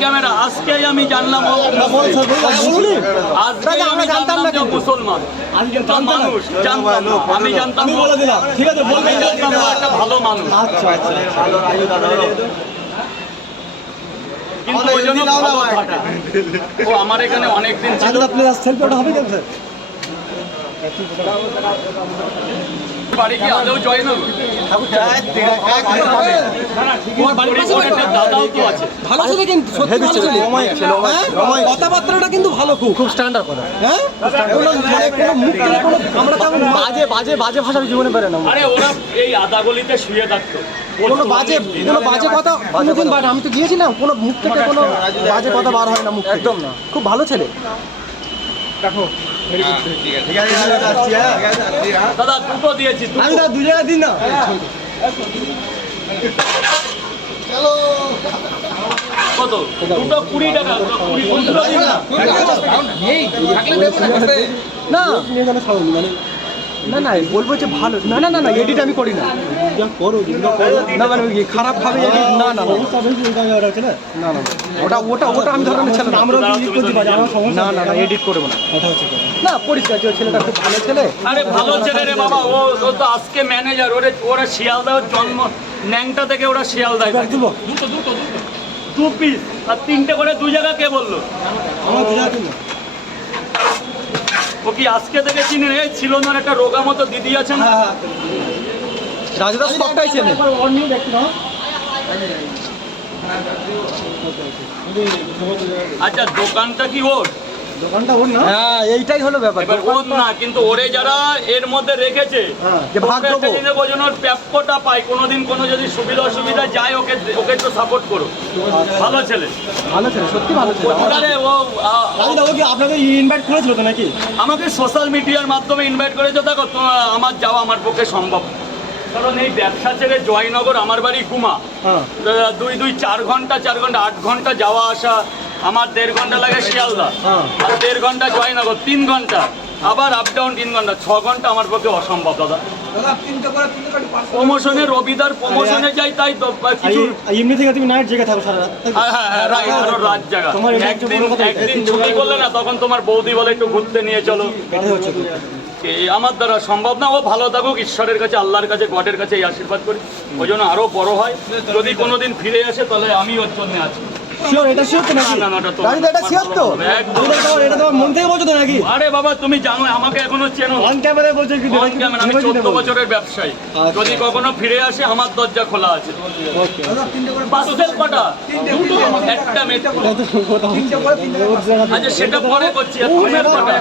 Camera আজকেই আমি জানলাম জানতাম মুসলমান। তা মানুষ জানতাম আমি জানতাম আমি বলে দিলাম। ঠিক আছে আমি বলবেন জানতাম একটা ভালো মানুষ। আচ্ছা আচ্ছা কিন্তু ওই জন্য ও আমার এখানে অনেকদিন ছিল। তাহলে আপনি সেলফি হবে কেন স্যার বাড়ি কি আদৌ হ্যাঁ? কথাবার্তাটা কিন্তু ভালো খুব। খুব স্ট্যান্ডার্ড কথা। হ্যাঁ? কোনো মানে মুখ থেকে কোনো আমরা তেমন বাজে বাজে বাজে ভাষা জীবনে পারে না। আরে ওরা এই আদা গলিতে শুয়ে থাকতো। কোনো বাজে কোনো বাজে কথা কোনোদিন বার আমি তো গিয়েছিলাম কোনো মুখ থেকে কোনো বাজে কথা বার হয় না মুখ একদম না। খুব ভালো ছেলে। দাদা দুটো দিয়েছি দুটো। আমি দু জায়গা দিন না। কত? দুটো কুড়ি টাকা কুড়ি না। না মানে না বলব যে ভালো না না না না এডিট আমি করি না যা করো না মানে ওই খারাপ ভাবে এডিট না না না না ওটা ওটা ওটা আমি ধরনের ছেলে না আমরা এডিট করতে পারি, আমার না না না এডিট করব না না পরিষ্কার যে ছেলেটা খুব ভালো ছেলে আরে ভালো ছেলে রে বাবা ও ও তো আজকে ম্যানেজার ওরে ওরা শিয়ালদা জন্ম ন্যাংটা থেকে ওরা শিয়ালদায়। দুটো দুটো দুটো দু পিস আর তিনটে করে দু জায়গা কে বলল আমার দু জায়গা ও কি আজকে থেকে চিনে এই ছিল না একটা রোগা মতো দিদি আছেন। হ্যাঁ হ্যাঁ। রাজদাস সবটাই চেনে। আচ্ছা দোকানটা কি ওর? দোকানটা ওর না? হ্যাঁ এইটাই হলো ব্যাপার। এবার ওর না কিন্তু ওরে যারা এর মধ্যে রেখেছে হ্যাঁ, যে ভাগ ওকে একটা দেবো। জিনিস বোঝানো প্রাপ্যটা পায়। কোনোদিন কোনো যদি সুবিধা অসুবিধা যায় ওকে ওকে একটু সাপোর্ট করো। ভালো ছেলে। ভালো ছেলে সত্যি ভালো ছেলে। আরে ও আ- রাজদা কি আপনাকে ইনভাইট করেছিল তো নাকি? আমাকে সোশ্যাল মিডিয়ার মাধ্যমে ইনভাইট করেছে দেখো আমার যাওয়া আমার পক্ষে সম্ভব। কারণ এই ব্যবসা ছেড়ে জয়নগর আমার বাড়ি কুমা। হ্যাঁ। দুই দুই চার ঘণ্টা চার ঘণ্টা আট ঘণ্টা যাওয়া আসা আমার দেড় ঘণ্টা লাগে শিয়ালদা। হ্যাঁ। আর দেড় ঘণ্টা জয়নগর তিন ঘণ্টা। আবার আপ ডাউন তিন ঘণ্টা ছ ঘণ্টা আমার পক্ষে অসম্ভব দাদা। প্রমোশনে রবিদার প্রমোশনে যাই তাই কিছু এমনি থেকে তুমি নাইট জেগে থাকো সারা রাত হ্যাঁ হ্যাঁ হ্যাঁ রাইট আরও রাত জায়গা তোমার একদিন একদিন ছুটি করলে না তখন তোমার বৌদি বলে একটু ঘুরতে নিয়ে চলো। এটাই হচ্ছে আমার দ্বারা সম্ভব না ও ভালো থাকুক ঈশ্বরের কাছে আল্লাহর কাছে গডের কাছে এই আশীর্বাদ করি। ওই জন্য আরও বড় হয়। যদি কোনোদিন ফিরে আসে তাহলে আমি ওর জন্য আছি। Sure, এটা sure তো নাকি? না, না, না, ওটা তো- রাজদা, এটা sure তো? এটা তোমার- এটা তোমার মন থেকে বলছো তো নাকি? আরে বাবা তুমি জানো আমাকে এখনও চেনো On camera বলছো আমি। বছরের ব্যবসায়ী আচ্ছা। যদি কখনো ফিরে আসে আমার দরজা খোলা আছে কটা দুটো একটা। আচ্ছা সেটা পরে করছি কটা